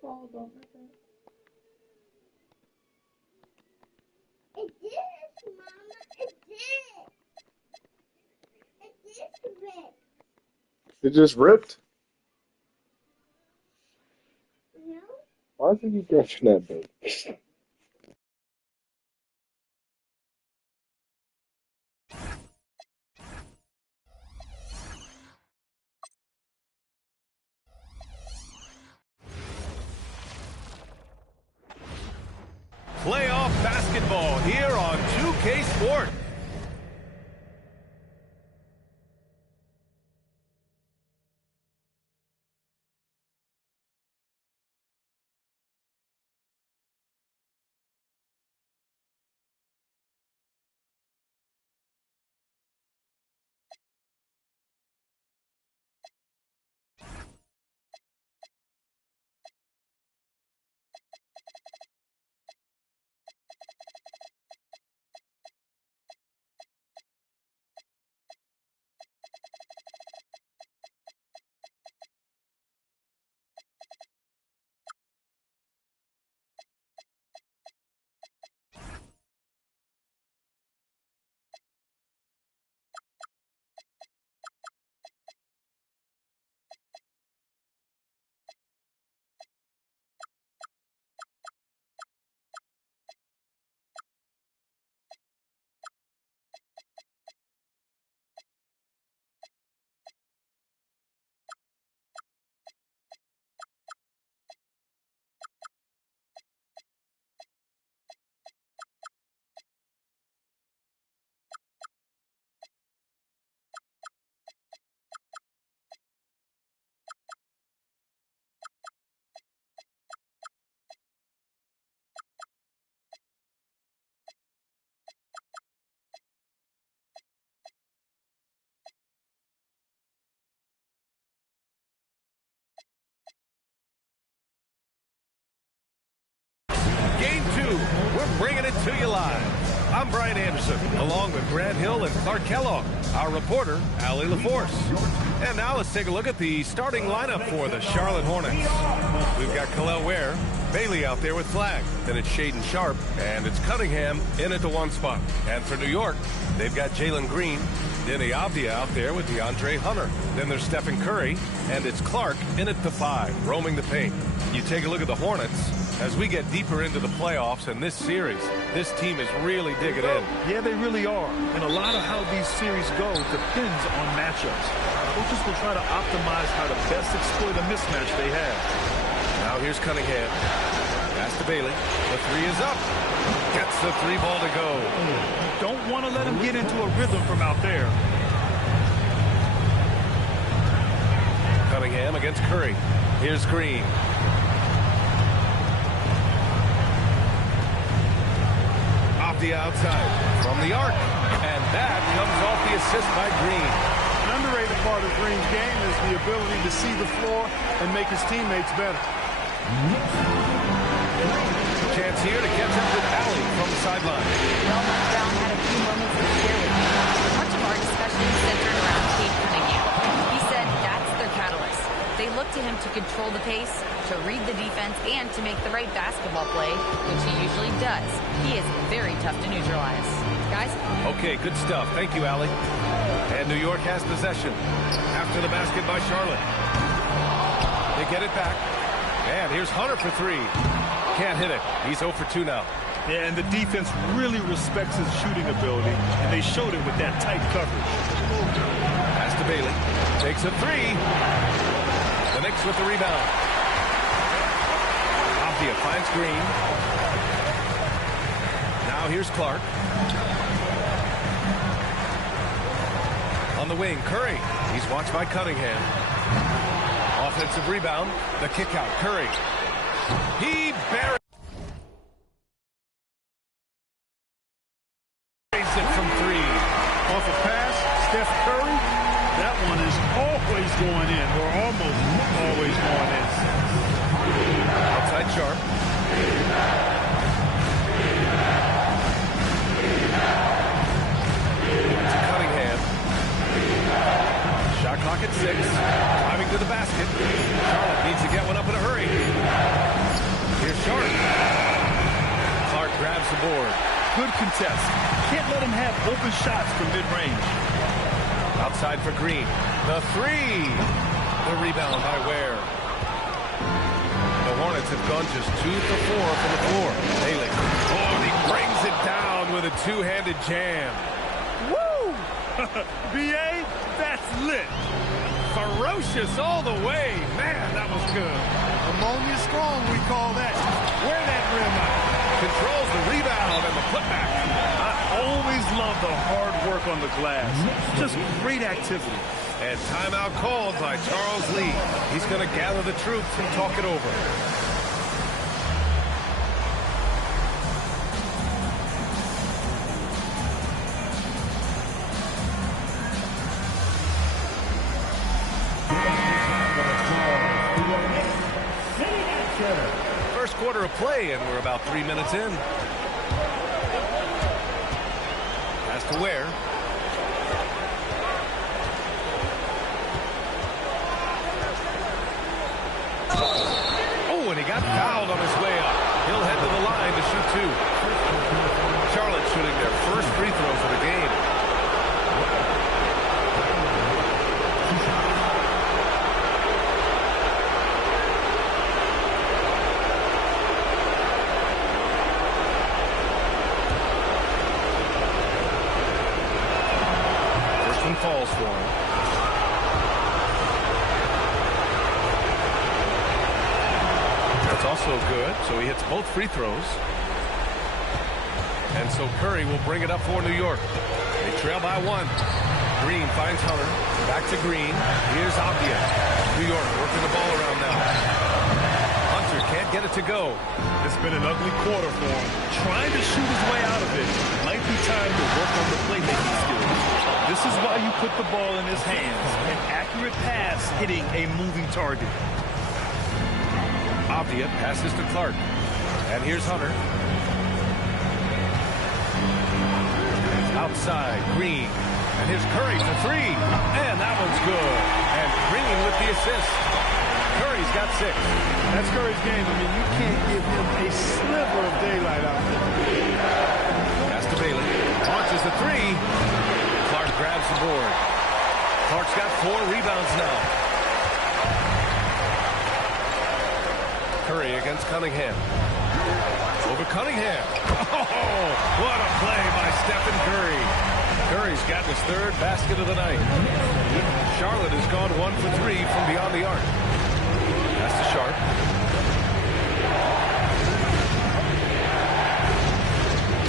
fall, don't make it. It did, Mama. It did. It did rip. It just ripped? No? Why think you catching that bait? Playoff basketball here on 2K Sport. Game 2, we're bringing it to you live. I'm Brian Anderson, along with Grant Hill and Clark Kellogg, our reporter, Allie LaForce. And now let's take a look at the starting lineup for the Charlotte Hornets. We've got Ware, Bailey out there with Flagg. Then it's Shaden Sharp, and it's Cunningham in at the 1 spot. And for New York, they've got JGreen, Denny Avdia out there with DeAndre Hunter. Then there's Steph and Curry, and it's Clark in at the 5, roaming the paint. You take a look at the Hornets. As we get deeper into the playoffs and this series, this team is really digging in. Yeah, they really are. And a lot of how these series go depends on matchups. Coaches will try to optimize how to best exploit a mismatch they have. Now here's Cunningham. Pass to Bailey. The 3 is up. Gets the 3 ball to go. You don't want to let him get into a rhythm from out there. Cunningham against Curry. Here's Green. The outside from the arc, and that comes off the assist by Green. An underrated part of Green's game is the ability to see the floor and make his teammates better. Chance here to catch up with Allie from the sideline. Belmont Brown had a few moments to share with me. Much of our discussion centered around Cade Cunningham. He said that's their catalyst. They look to him to control the pace, to read the defense, and to make the right basketball play, which he usually does. He is very tough to neutralize. Guys? Okay, good stuff. Thank you, Allie. And New York has possession after the basket by Charlotte. They get it back. And here's Hunter for 3. Can't hit it. He's 0 for 2 now. Yeah, and the defense really respects his shooting ability, and they showed it with that tight coverage. Pass to Bailey. Takes a 3. The Knicks with the rebound. Avdia finds Green. Now here's Clark. On the wing, Curry. He's watched by Cunningham. Offensive rebound. The kick out. Curry. He buries it from 3. Off a pass, Steph Curry. That one is always going in, or almost always going in. Outside Sharp. To Cunningham. Shot clock at 6. Driving to the basket. Charlotte needs to get one up in a hurry. contest. Can't let him have open shots from mid-range. Outside for Green. The three. The rebound by Ware. The Hornets have gone just 2 for 4 from the floor. Bailey. Oh, and he brings it down with a two-handed jam. Woo! B.A., that's lit. Ferocious all the way. Man, that was good. Ammonia strong, we call that. Wear that rim out. Controls the rebound and the putback. I always love the hard work on the glass. Just great activity. And timeout called by Charles Lee. He's going to gather the troops and talk it over. First quarter of play, and we're about 3 minutes in. Pass to Ware. Oh, and he got fouled on his way up. He'll head to the line to shoot 2. Charlotte shooting their first free throws of the game. Falls for him. That's also good, so he hits both free throws. And so Curry will bring it up for New York. They trail by 1. Green finds Hunter. Back to Green. Here's Avdia. New York working the ball around now. Hunter can't get it to go. It's been an ugly quarter for him. Trying to shoot his way out of it. Might be time to work on the playmaking skills. This is why you put the ball in his hands. An accurate pass hitting a moving target. Avdia passes to Clark. And here's Hunter. Outside, Green. And here's Curry for 3. And that one's good. And Green with the assist. Curry's got 6. That's Curry's game. I mean, you can't give him a sliver of daylight out there. Pass to Bailey. Launches the 3. Clark grabs the board. Clark's got 4 rebounds now. Curry against Cunningham. Over Cunningham. Oh, what a play by Stephen Curry. Curry's got his 3rd basket of the night. Charlotte has gone 1 for 3 from beyond the arc. That's to Sharp.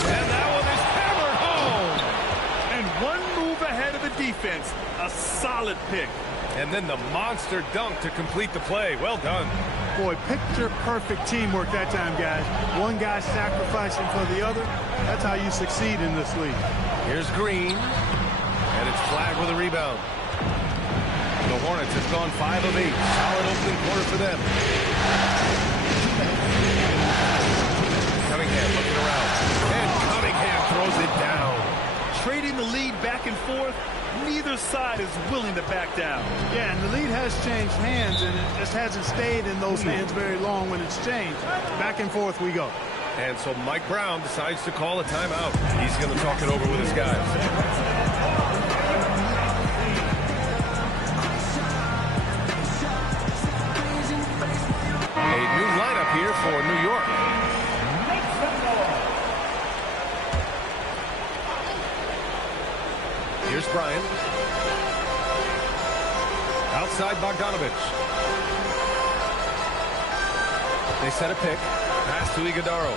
And that one is hammered home. And one move ahead of the defense. A solid pick. And then the monster dunk to complete the play. Well done. Boy, picture-perfect teamwork that time, guys. One guy sacrificing for the other. That's how you succeed in this league. Here's Green. And it's Flagg with a rebound. The Hornets have gone 5 of 8. Solid opening quarter for them. Cunningham looking around. And Cunningham throws it down. Trading the lead back and forth. Neither side is willing to back down. Yeah, and the lead has changed hands, and it just hasn't stayed in those hands very long when it's changed. Back and forth we go. And so Mike Brown decides to call a timeout. He's going to talk it over with his guys. A new lineup here for New York. Here's Bryant. Outside Bogdanovich. They set a pick. Pass to Iguodaro.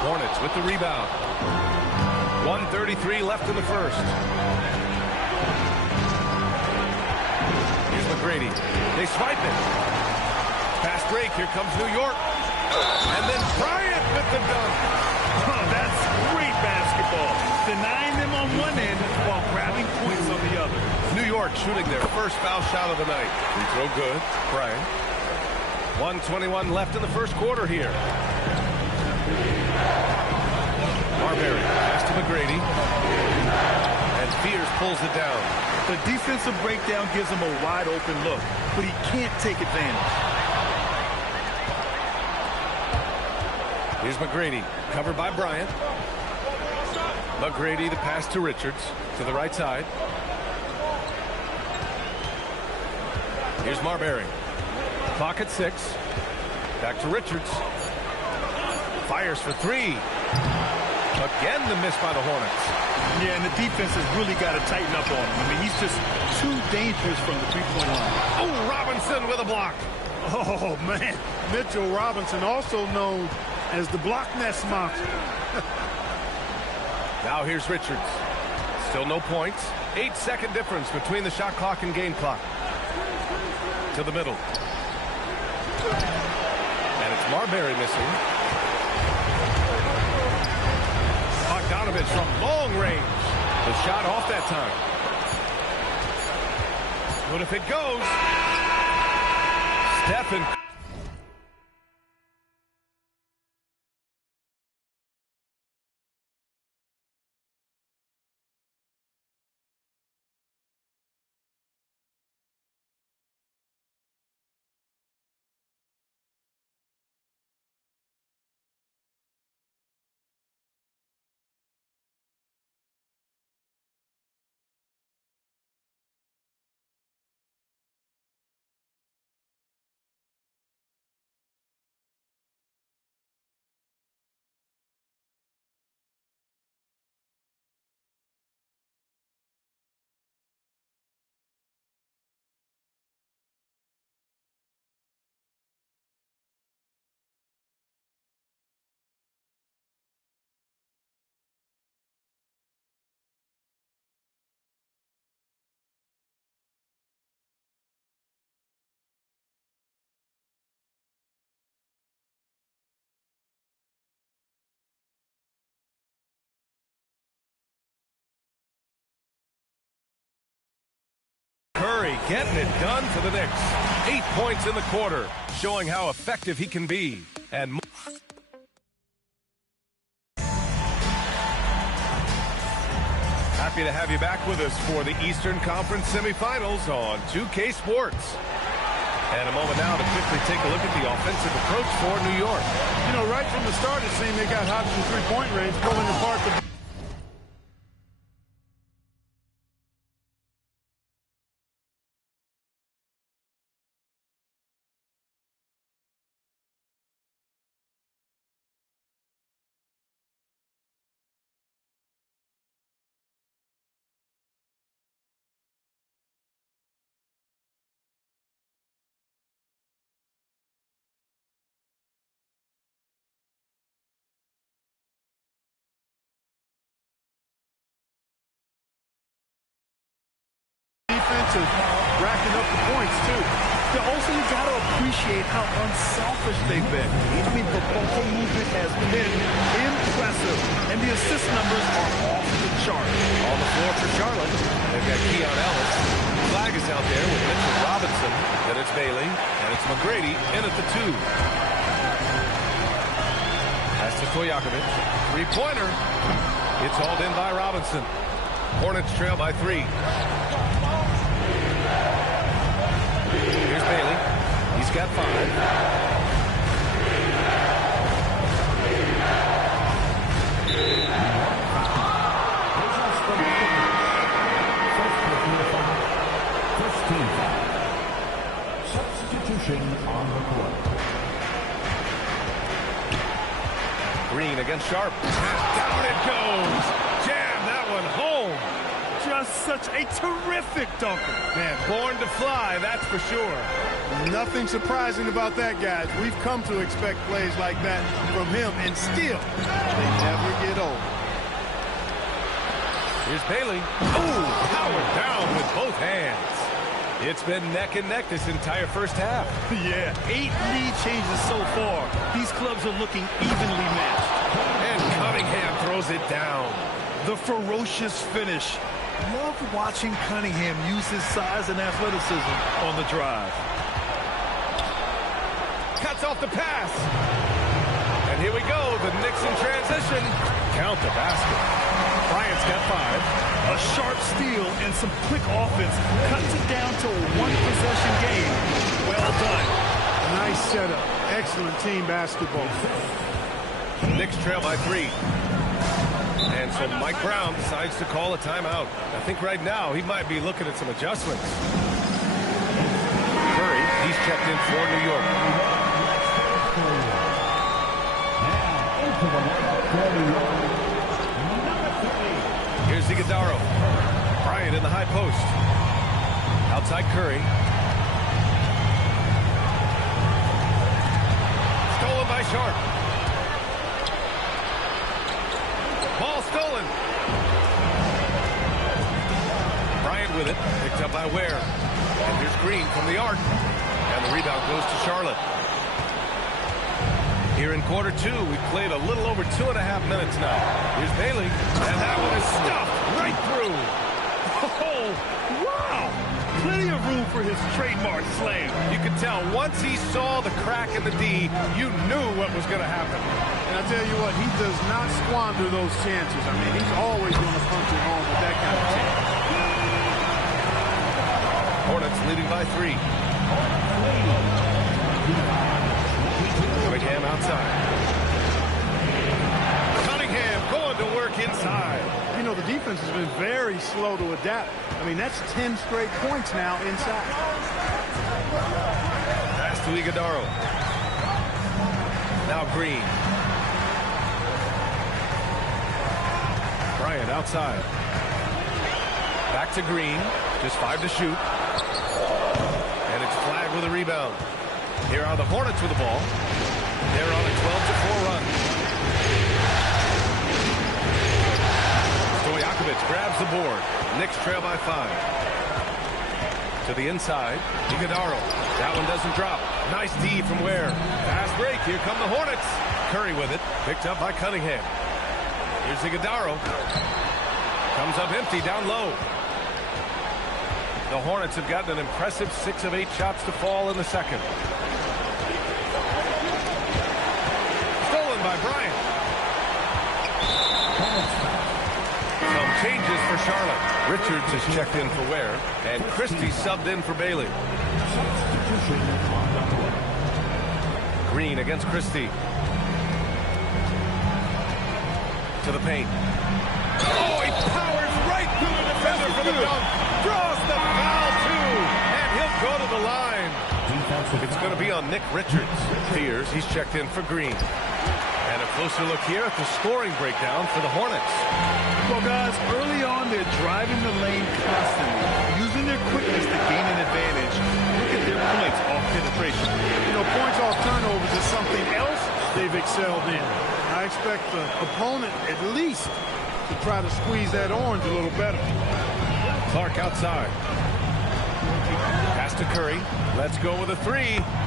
Hornets with the rebound. 1:33 left in the first. Here's McGrady. They swipe it. Fast break. Here comes New York. And then Bryant with the dunk. Oh, that's great basketball. Denying them on one end while grabbing points on the other. New York shooting their first foul shot of the night. Free throw good. Bryant. 1:21 left in the first quarter here. Marbury pass to McGrady. And Fears pulls it down. The defensive breakdown gives him a wide open look, but he can't take advantage. Here's McGrady, covered by Bryant. McGrady, the pass to Richards, to the right side. Here's Marbury. Clock at 6. Back to Richards. Fires for 3. Again, the miss by the Hornets. Yeah, and the defense has really got to tighten up on him. I mean, he's just too dangerous from the three-point line. Oh, Robinson with a block. Oh, man. Mitchell Robinson, also known as the block nest monster. Now here's Richards. Still no points. 8-second difference between the shot clock and game clock. To the middle. And it's Marbury missing. Bogdanovich from long range. The shot off that time. But if it goes, Steph and Curry getting it done for the Knicks. 8 points in the quarter, showing how effective he can be. And happy to have you back with us for the Eastern Conference semifinals on 2K Sports. And a moment now to quickly take a look at the offensive approach for New York. You know, right from the start, it seemed they got hot from three-point range, pulling apart the defense is racking up the points, too. Also, you got to appreciate how unselfish they've been. I mean, the ball movement has been impressive, and the assist numbers are off the chart. On the floor for Charlotte, they've got Keon Ellis. Flagg is out there with Mitchell Robinson. Then it's Bailey, and it's McGrady in at the 2. Pass to Stojakovic. Three-pointer. It's hauled in by Robinson. Hornets trail by 3. Here's Bailey. He's got 5. Substitution on the court. Green against Sharp. Down it goes. Jam that one home. Just such a terrific dunker. Man, born to fly, that's for sure. Nothing surprising about that, guys. We've come to expect plays like that from him, and still, they never get old. Here's Bailey. Oh, powered down with both hands. It's been neck and neck this entire first half. Yeah, 8 lead changes so far. These clubs are looking evenly matched. And Cunningham throws it down. The ferocious finish. Love watching Cunningham use his size and athleticism on the drive. Cuts off the pass. And here we go, the Knicks in transition. Count the basket. Bryant's got 5. A sharp steal and some quick offense cuts it down to a one-possession game. Well done. Nice setup. Excellent team basketball. Knicks trail by 3. And so Mike Brown decides to call a timeout. I think right now he might be looking at some adjustments. Curry, he's checked in for New York. Here's Iguodala. Bryant in the high post. Outside Curry. Stolen by Sharp. Ball stolen. Bryant with it. Picked up by Ware. And here's Green from the arc. And the rebound goes to Charlotte. Here in quarter 2, we've played a little over 2.5 minutes now. Here's Bailey. And that one is stuffed right through. Oh, wow. Plenty of room for his trademark slam. You could tell once he saw the crack in the D, you knew what was going to happen. And I tell you what, he does not squander those chances. I mean, he's always going to punch it home with that kind of chance. Hornets leading by 3. Cunningham outside. Cunningham going to work inside. You know, the defense has been very slow to adapt. I mean, that's 10 straight points now inside. Pass to Iguodala. Now Green. Bryant outside. Back to Green. Just 5 to shoot. And it's Flagg with a rebound. Here are the Hornets with the ball. They're on a 12-4 run. Stojakovic grabs the board. Knicks trail by 5. To the inside. Iguodala. That one doesn't drop. Nice D from Ware. Fast break. Here come the Hornets. Curry with it. Picked up by Cunningham. Here's Iguodala. Comes up empty down low. The Hornets have gotten an impressive 6 of 8 shots to fall in the second. Stolen by Bryant. Some changes for Charlotte. Richards is checked in for Ware, and Christie subbed in for Bailey. Green against Christie. To the paint. Oh, he powers right through the defender for the dunk. Draws the foul, too. And he'll go to the line. It's going to be on Nick Richards. Fears he's checked in for Green. And a closer look here at the scoring breakdown for the Hornets. Well, guys, early on, they're driving the lane constantly, using their quickness to gain an advantage. Look at their points off penetration. You know, points off turnovers is something else they've excelled in. I expect the opponent at least to try to squeeze that orange a little better. Clark outside. Pass to Curry. Let's go with a 3.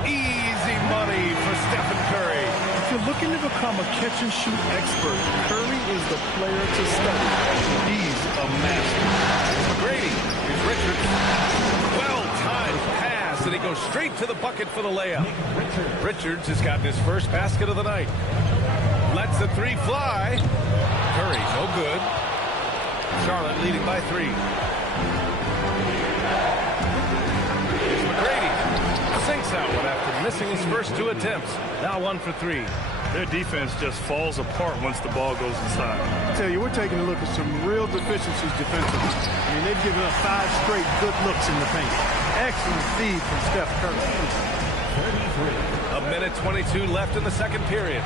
Easy money for Stephen Curry. If you're looking to become a catch-and-shoot expert, Curry is the player to study. He's a master. McGrady. Here's Richards. Well-timed pass, and he goes straight to the bucket for the layup. Richards has gotten his first basket of the night. Lets the 3 fly. Curry, no good. Charlotte leading by 3. Here's McGrady. Sinks that one after missing his first 2 attempts. Now 1 for 3. Their defense just falls apart once the ball goes inside. I tell you, we're taking a look at some real deficiencies defensively. I mean, they've given up 5 straight good looks in the paint. Excellent feed from Steph Curry. 1 minute 22 left in the second period.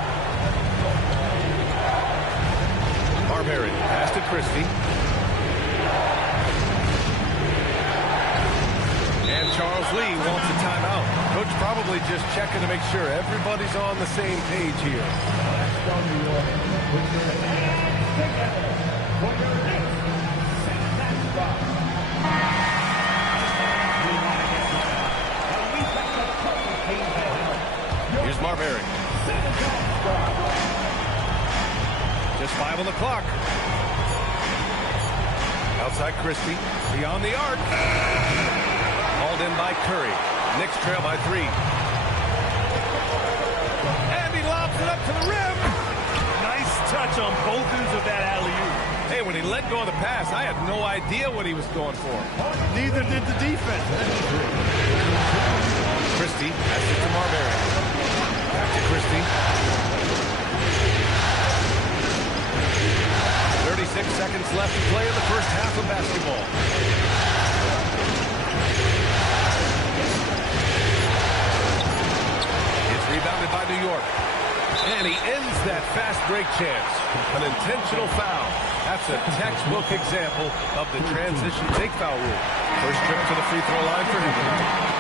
Marbury pass to Christie. And Charles Lee wants a timeout. Coach probably just checking to make sure everybody's on the same page here. Here's Marbury. Just 5 on the clock. Outside Christie. Beyond the arc. Hauled in by Curry. Knicks trail by 3. And he lobs it up to the rim. Nice touch on both ends of that alley-oop. Hey, when he let go of the pass, I had no idea what he was going for. Neither did the defense. Christie passes it to Marbury. Back to Christie. 36 seconds left to play in the first half of basketball. It's rebounded by New York. And he ends that fast break chance. An intentional foul. That's a textbook example of the transition take foul rule. First trip to the free throw line for him.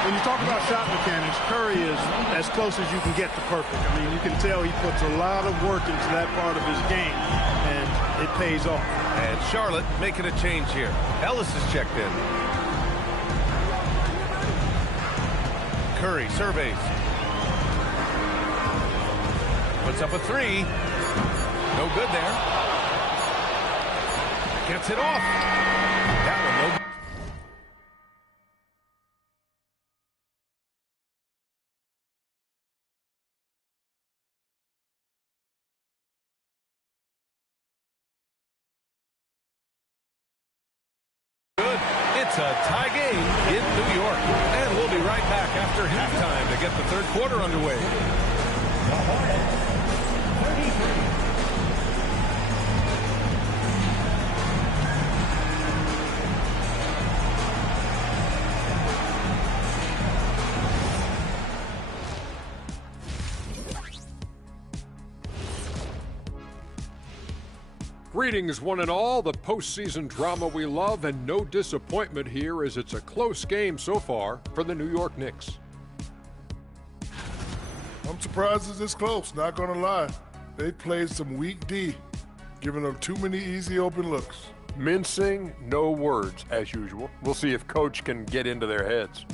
When you talk about shot mechanics, Curry is as close as you can get to perfect. I mean, you can tell he puts a lot of work into that part of his game, and it pays off. And Charlotte making a change here. Ellis is checked in. Curry surveys. Puts up a three. No good there. Gets it off. That one no good. Good. It's a tie game in New York. And we'll be right back after halftime to get the third quarter underway. The Hornets, 33. Greetings, one and all. The postseason drama we love, and no disappointment here as it's a close game so far for the New York Knicks. I'm surprised it's this close, not gonna lie. They played some weak D, giving them too many easy open looks. Mincing, no words, as usual. We'll see if Coach can get into their heads.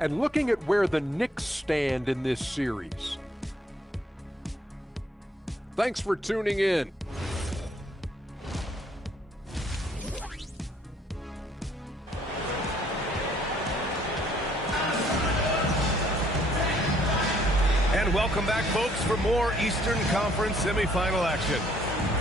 And looking at where the Knicks stand in this series. Thanks for tuning in. And welcome back, folks, for more Eastern Conference semifinal action.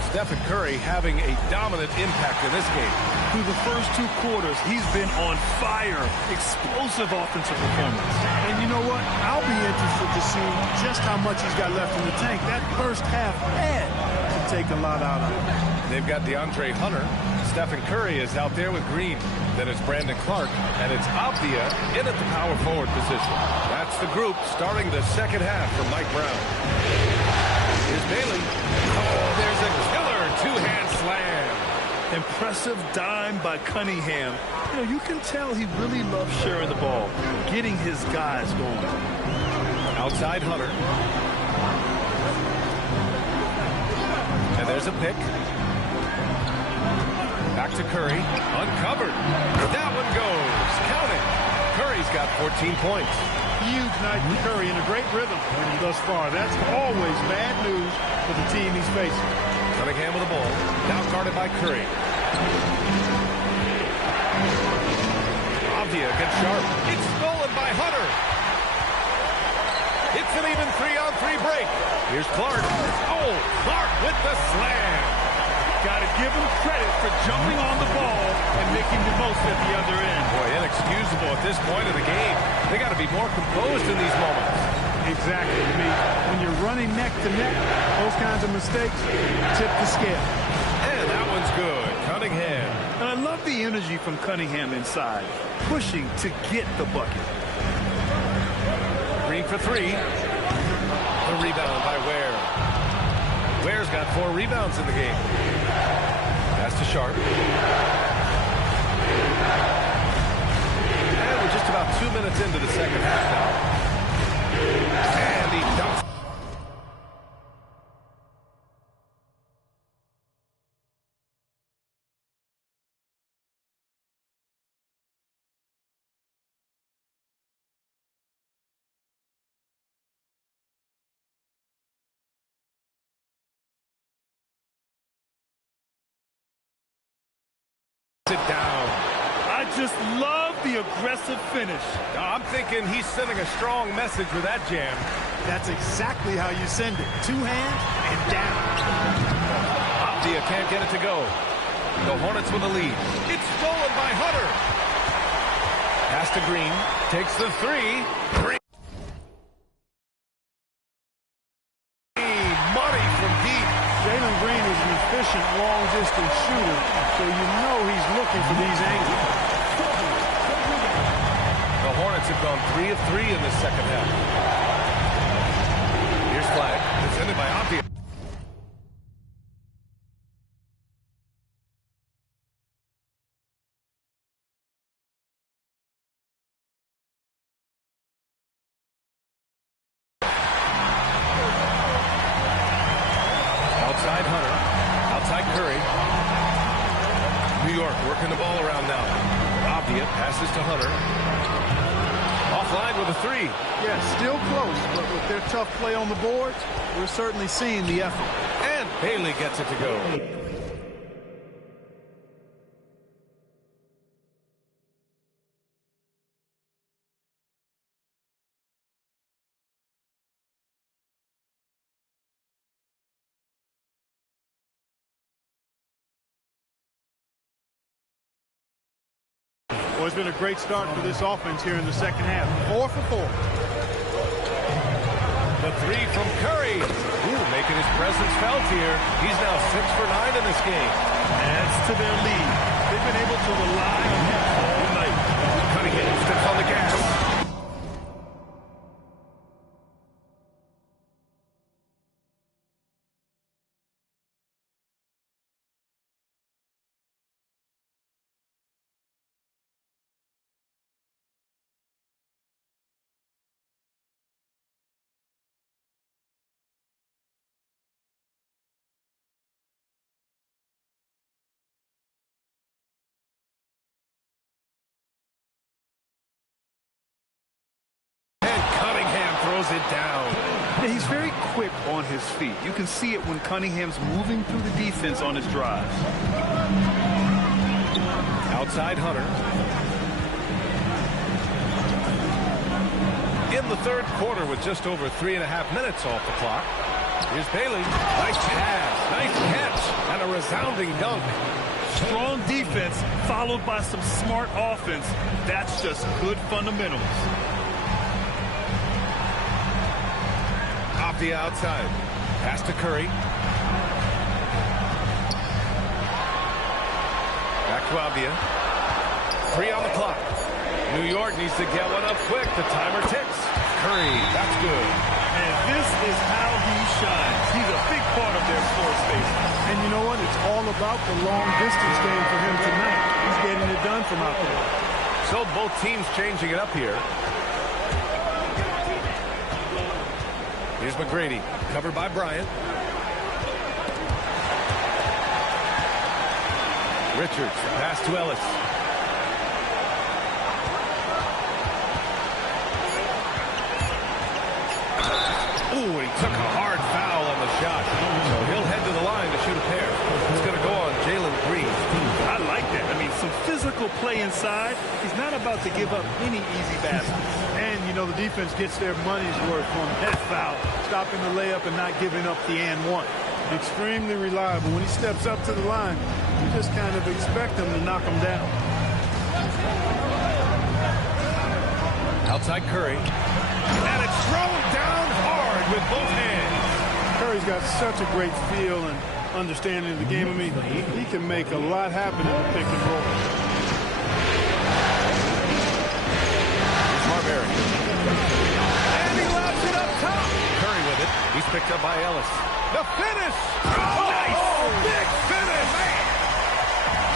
Steph and Curry having a dominant impact in this game. Through the first two quarters, he's been on fire. Explosive offensive performance. And you know what? I'll be interested to see just how much he's got left in the tank. That first half had to take a lot out of it. They've got DeAndre Hunter. Stephen Curry is out there with Green. Then it's Brandon Clark, and it's Avdia in at the power forward position. That's the group starting the second half for Mike Brown. Here's Bailey. Oh, there's a killer two-hand slam. Impressive dime by Cunningham. You know, you can tell he really loves sharing the ball, getting his guys going. Outside Hunter. And there's a pick. Back to Curry. Uncovered. That one goes. Count it. Curry's got 14 points. Huge night for Curry in a great rhythm thus far. That's always bad news for the team he's facing. Cunningham with the ball. Now guarded by Curry. Avdia gets sharp. It's stolen by Hunter. It's an even 3-on-3 break. Here's Clark. Oh, Clark with the slam. Got to give him credit for jumping on the ball and making the most at the other end. Boy, inexcusable at this point of the game. They got to be more composed in these moments. Exactly. I mean, when you're running neck to neck, those kinds of mistakes tip the scale. And that one's good. Cunningham. And I love the energy from Cunningham inside, pushing to get the bucket. Green for three. The rebound by Ware. Ware's got 4 rebounds in the game. Pass to Sharp. And we're just about 2 minutes into the second half now. And he dumps. It down. I just love the aggressive finish. I'm thinking he's sending a strong message with that jam. That's exactly how you send it. 2 hands and down. Avdia can't get it to go. The Hornets with the lead. It's stolen by Hunter. Pass to Green. Takes the 3. Green. Jalen Green 3 of 3 in the second half. Here's Flagg, defended by Opti. Outside Hunter, outside Curry. New York working the ball around now. Opti passes to Hunter. Offline with a 3. Yeah, still close, but with their tough play on the boards, we're certainly seeing the effort. And Bailey gets it to go. Well, it's been a great start for this offense here in the second half. 4 for 4. The 3 from Curry. Ooh, making his presence felt here. He's now 6 for 9 in this game. Adds to their lead. They've been able to rely on him all night. Cunningham steps on the gas. It down. Yeah, he's very quick on his feet. You can see it when Cunningham's moving through the defense on his drives. Outside Hunter. In the third quarter with just over 3.5 minutes off the clock. Here's Bailey. Nice pass, nice catch, and a resounding dunk. Strong defense followed by some smart offense. That's just good fundamentals. The outside. Pass to Curry. Back to Avdia. 3 on the clock. New York needs to get one up quick. The timer ticks. Curry, that's good. And this is how he shines. He's a big part of their floor space. And you know what? It's all about the long distance game for him tonight. He's getting it done from out there. So both teams changing it up here. Here's McGrady, covered by Bryant. Richards, pass to Ellis. Ooh, he took a hard foul on the shot. So he'll head to the line to shoot a pair. It's going to go on JGreen. I like that. I mean, some physical play inside. He's not about to give up any easy baskets. And, you know, the defense gets their money's worth on that foul, stopping the layup and not giving up the and one. Extremely reliable. When he steps up to the line, you just kind of expect him to knock him down. Outside Curry. And it's thrown down hard with both hands. Curry's got such a great feel and understanding of the game. I mean, he can make a lot happen in the pick and roll. And he lobs it up top. Curry with it. He's picked up by Ellis. The finish. Oh, nice. Big finish.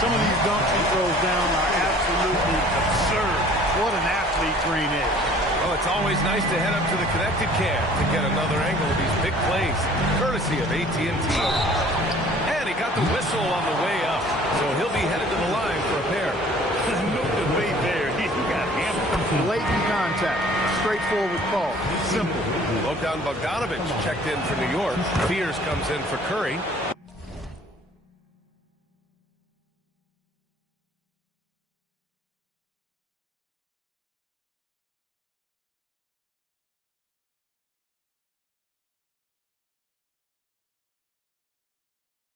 Some of these dunks he throws down are absolutely absurd. What an athlete Green is. Well, it's always nice to head up to the connected cam to get another angle of these big plays, courtesy of AT&T. And he got the whistle on the way up, so he'll be headed to the line for a pair. No debate there. He got hammered. Blatant contact. Straightforward call. Simple. Bogdan Bogdanovic checked in for New York. Fears comes in for Curry.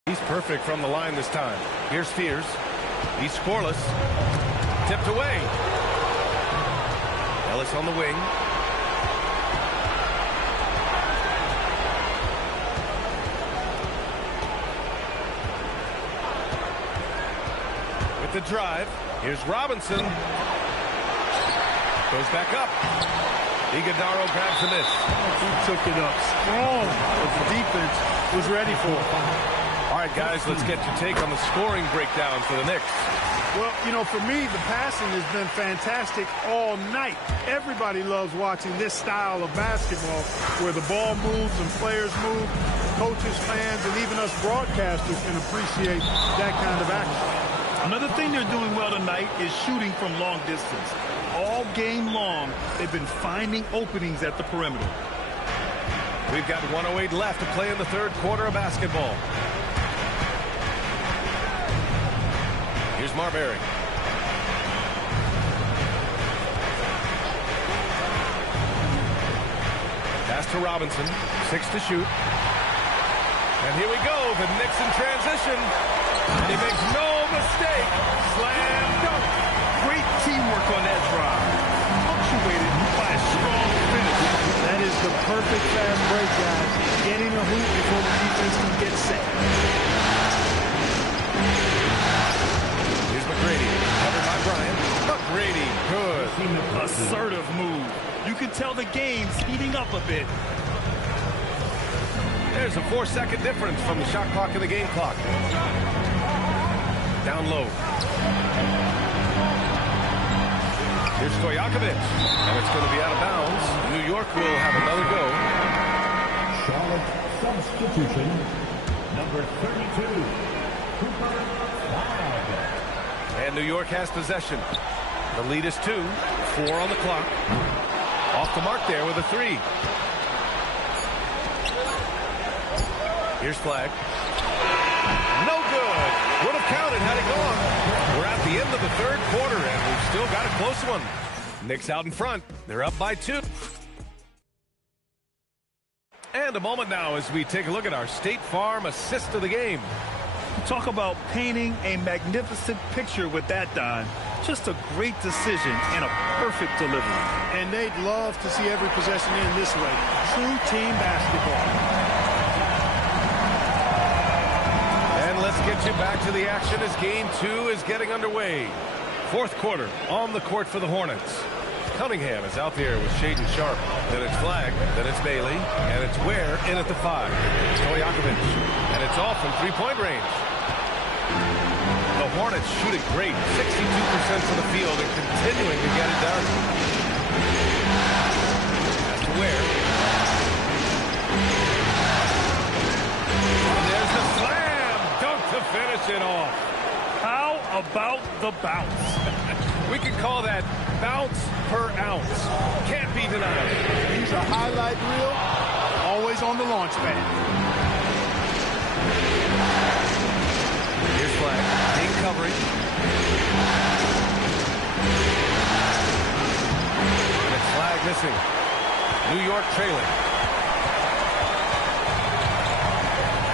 He's perfect from the line this time. Here's Fears. He's scoreless. Tipped away. Ellis on the wing. With the drive. Here's Robinson. Goes back up. Iguodaro grabs the miss. He took it up strong, but the defense was ready for it. All right, guys, let's get your take on the scoring breakdown for the Knicks. Well, you know, for me, the passing has been fantastic all night. Everybody loves watching this style of basketball where the ball moves and players move. Coaches, fans, and even us broadcasters can appreciate that kind of action. Another thing they're doing well tonight is shooting from long distance. All game long, they've been finding openings at the perimeter. We've got 1:08 left to play in the third quarter of basketball. Here's Marbury. Pass to Robinson. 6 to shoot. And here we go. The Knicks in transition. And he makes no mistake. Slam dunk. Great teamwork on that drive. Punctuated by a strong finish. That is the perfect fast break, guys. Getting a hoop before the defense can get set. Here's McGrady. Covered by Bryant. McGrady. Good. Assertive move. You can tell the game's heating up a bit. There's a 4-second difference from the shot clock and the game clock. Down low. Here's Stojakovic. And it's going to be out of bounds. New York will have another go. Charlotte substitution. Number 32. Cooper Flagg. And New York has possession. The lead is 2. 4 on the clock. Off the mark there with a 3. Here's Flagg. No good. Would have counted had it gone. We're at the end of the third quarter, and we've still got a close one. Knicks out in front. They're up by 2. And a moment now as we take a look at our State Farm assist of the game. Talk about painting a magnificent picture with that, Don. Just a great decision and a perfect delivery. And they'd love to see every possession end this way. True team basketball. Let's get you back to the action as game 2 is getting underway. Fourth quarter on the court for the Hornets. Cunningham is out there with Shaden Sharp. Then it's Flagg, then it's Bailey, and it's Ware in at the 5. Stojakovic, and it's off from three-point range. The Hornets shooting great, 62% from the field and continuing to get it done. That's Ware. And there's the slam. To finish it off. How about the bounce? We can call that bounce per ounce. Can't be denied. He's a highlight reel, always on the launch pad. Here's Flagg. In coverage. And it's Flagg missing. New York trailing.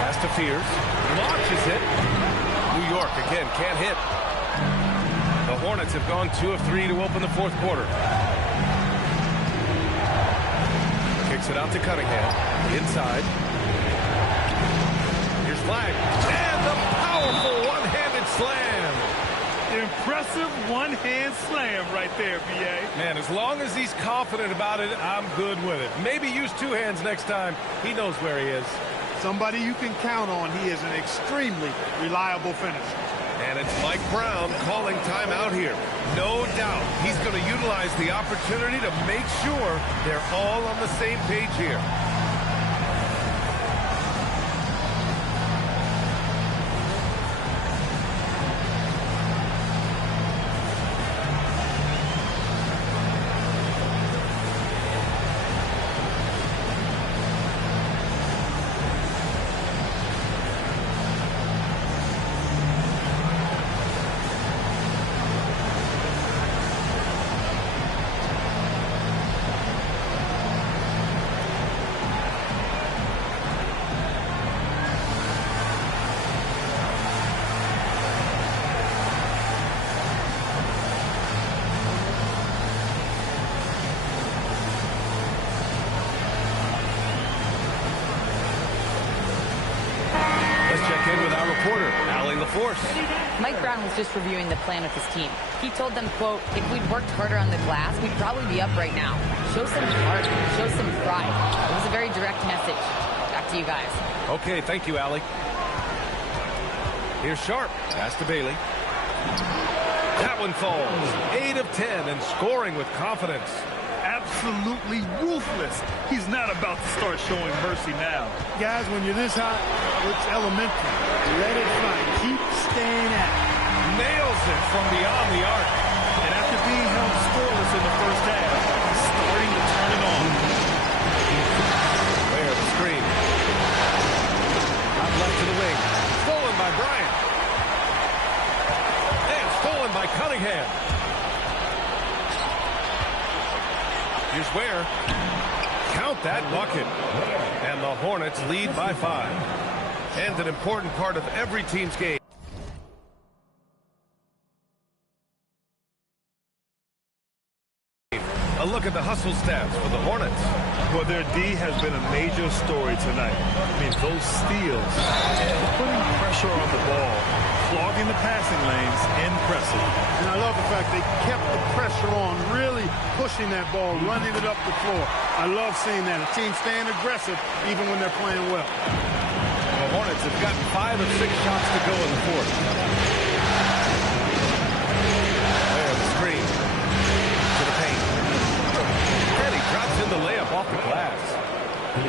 Pass to Fears. Launches it. New York again can't hit. The Hornets have gone 2 of 3 to open the fourth quarter. Kicks it out to Cunningham. Inside. Here's Flagg. And the powerful one-handed slam. Impressive one-hand slam right there, B.A. Man, as long as he's confident about it, I'm good with it. Maybe use 2 hands next time. He knows where he is. Somebody you can count on. He is an extremely reliable finisher. And it's Mike Brown calling timeout here. No doubt he's going to utilize the opportunity to make sure they're all on the same page here. reporter, Allie LaForce. Mike Brown was just reviewing the plan with his team. He told them, quote, if we'd worked harder on the glass, we'd probably be up right now. Show some heart, show some pride. It was a very direct message. Back to you guys. Okay, thank you, Allie. Here's Sharp. Pass to Bailey. That one falls. 8 of 10 and scoring with confidence. Absolutely ruthless. He's not about to start showing mercy now. Guys, when you're this hot, it's elementary. Let it fly. Keep staying at it. Nails it from beyond the arc. And after being held scoreless in the first half, he's starting to turn it on. Ware the screen. Out left to the wing. Stolen by Bryant. And stolen by Cunningham. Here's Ware. Count that bucket. And the Hornets lead by 5. And an important part of every team's game. A look at the hustle stats for the Hornets. Well, their D has been a major story tonight. I mean, those steals, putting pressure on the ball, clogging the passing lanes, impressive. And I love the fact they kept the pressure on, really pushing that ball, running it up the floor. I love seeing that. A team staying aggressive even when they're playing well. The Hornets have gotten 5 of 6 shots to go in the fourth. There, the screen. To the paint. And he drops in the layup off the glass.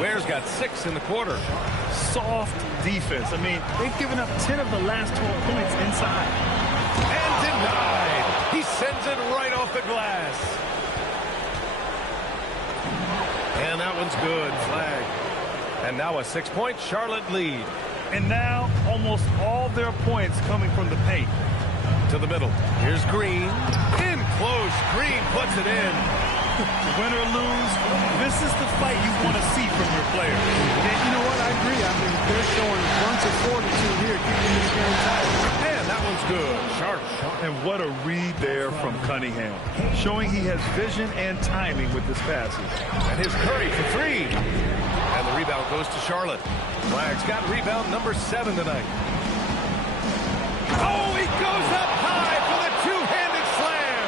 Ware's got 6 in the quarter. Soft defense. I mean, they've given up 10 of the last 12 points inside. And denied. He sends it right off the glass. And that one's good. Flagg. And now a 6-point Charlotte lead. And now almost all their points coming from the paint. To the middle. Here's Green. In close. Green puts it in. Win or lose, this is the fight you want to see from your players. And you know what? I agree. I mean, they're showing a bunch of fortitude here, keeping this game tight. And that one's good. Sharp. And what a read there from Cunningham, showing he has vision and timing with his passes. And here's Curry for 3. And the rebound goes to Charlotte. Flagg's got rebound number 7 tonight. Oh, he goes up high for the two-handed slam.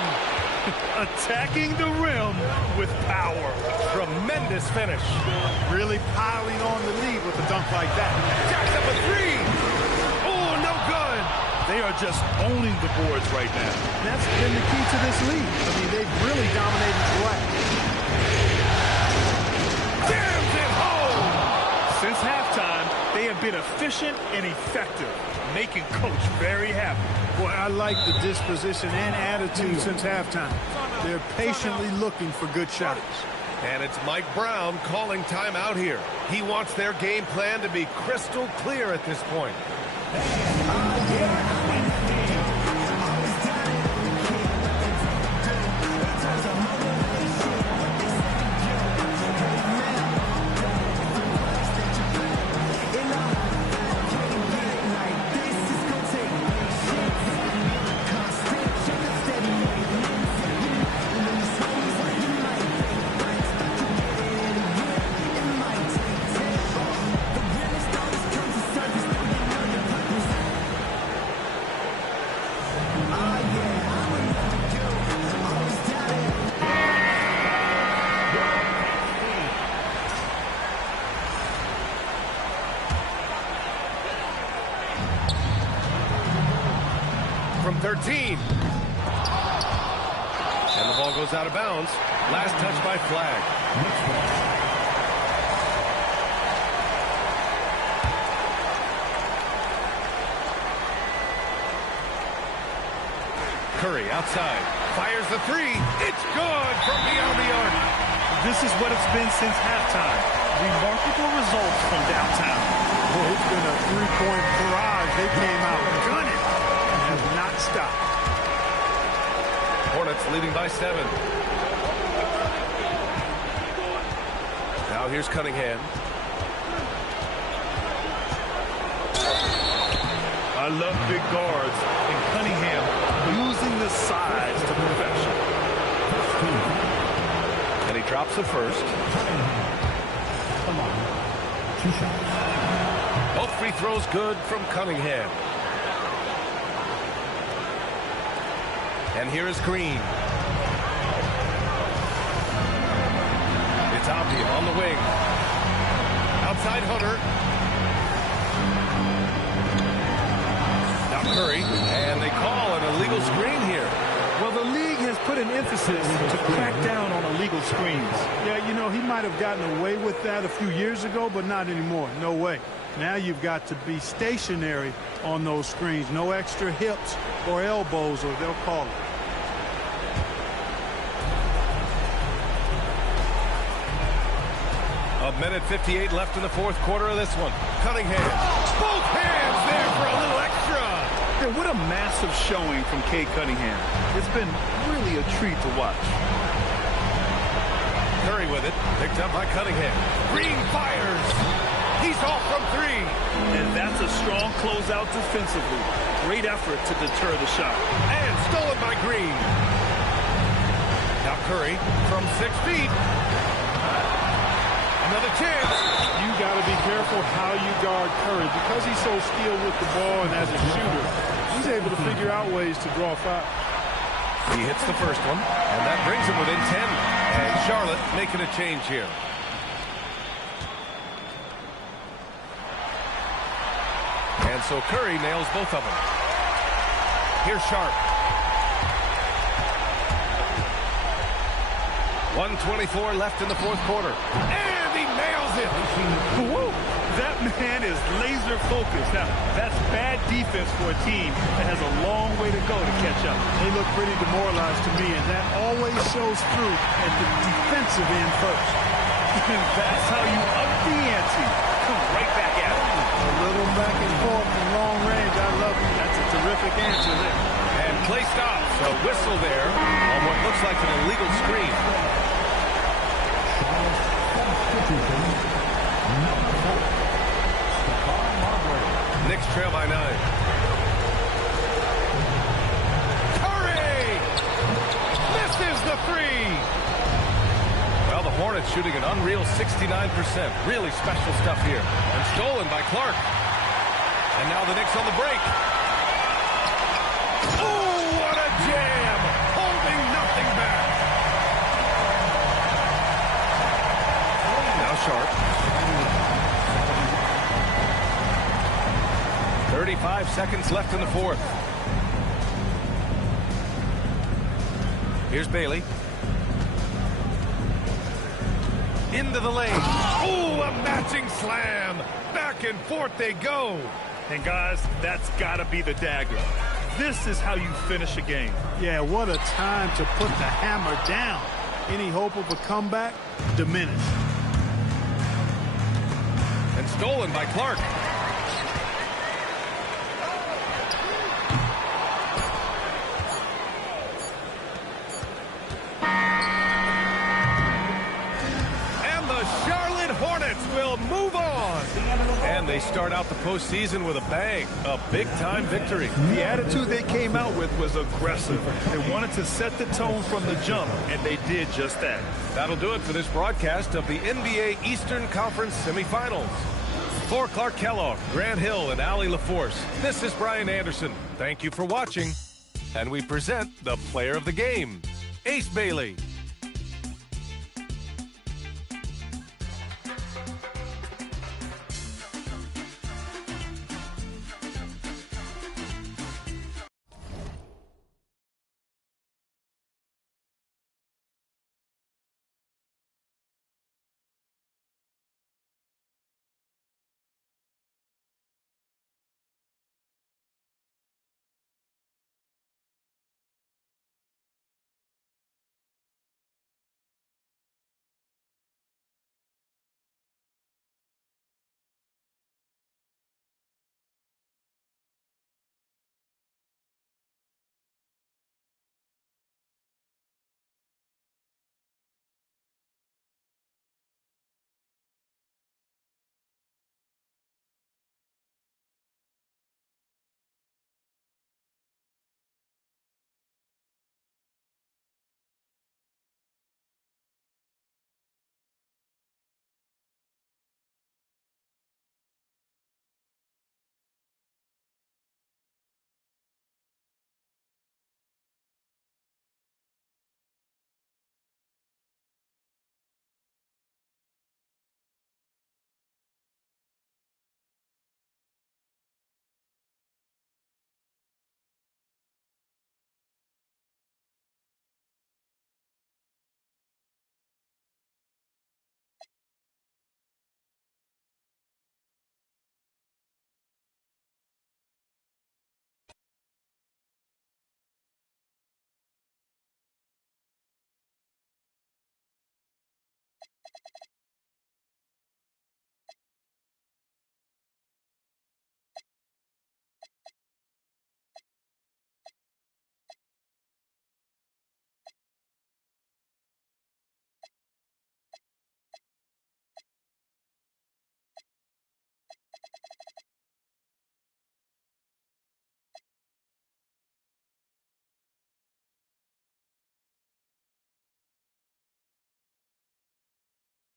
Attacking the rim with power. Tremendous finish. Really piling on the lead with a dunk like that. Jacks up a 3. Oh, no good. They are just owning the boards right now. That's been the key to this league. I mean, they've really dominated the glass. Jams it home. Since halftime, they have been efficient and effective, making Coach very happy. Boy, I like the disposition and attitude since halftime. They're patiently looking for good shots. And it's Mike Brown calling timeout here. He wants their game plan to be crystal clear at this point. From 13. And the ball goes out of bounds. Last touch by Flagg. Curry outside. Fires the 3. It's good from beyond the arc. This is what it's been since halftime. Remarkable results from downtown. Boy, it's been a three-point barrage. They came out gunning. Have not stopped. Hornets leading by 7. Now here's Cunningham. I love big guards, and Cunningham using the size to perfection. And he drops the first. Come on. 2 shots. Both free throws good from Cunningham. And here is Green. It's Abdi on the wing. Outside Hunter. Now Curry. And they call an illegal screen here. Well, the league has put an emphasis to crack down on illegal screens. Yeah, you know, he might have gotten away with that a few years ago, but not anymore. No way. Now you've got to be stationary on those screens. No extra hips or elbows, or they'll call it. A minute 58 left in the fourth quarter of this one. Cunningham. Both hands there for a little extra. Yeah, what a massive showing from Cade Cunningham. It's been really a treat to watch. Curry with it. Picked up by Cunningham. Green fires. He's off from three. And that's a strong closeout defensively. Great effort to deter the shot. And stolen by Green. Now Curry from 6 feet. Another chance. You got to be careful how you guard Curry. Because he's so skilled with the ball and as a shooter, he's able to figure out ways to draw fouls. He hits the first one, and that brings him within 10. And Charlotte making a change here. And so Curry nails both of them. Here's Sharp. 1:24 left in the fourth quarter. And he nails it. Woo! That man is laser focused. Now, that's bad defense for a team that has a long way to go to catch up. They look pretty demoralized to me, and that always shows through at the defensive end first. And that's how you up the ante. Come right back at it. A little back and forth from long range. I love it. That's a terrific answer there. And play stops. A whistle there on what looks like an illegal screen. Knicks trail by 9. Curry! Misses the three! Well, the Hornets shooting an unreal 69%. Really special stuff here. And stolen by Clark. And now the Knicks on the break. Oh, what a jam! Holding nothing back. Now Sharp. 35 seconds left in the fourth. Here's Bailey. Into the lane. Oh, a matching slam. Back and forth they go. And guys, that's got to be the dagger. This is how you finish a game. Yeah, what a time to put the hammer down. Any hope of a comeback? Diminished. And stolen by Clark. Will move on. And they start out the postseason with a bang. A big-time victory. The attitude they came out with was aggressive. They wanted to set the tone from the jump, and they did just that. That'll do it for this broadcast of the NBA Eastern Conference semifinals. For Clark Kellogg, Grant Hill, and Allie LaForce, this is Brian Anderson. Thank you for watching. And we present the player of the game, Ace Bailey.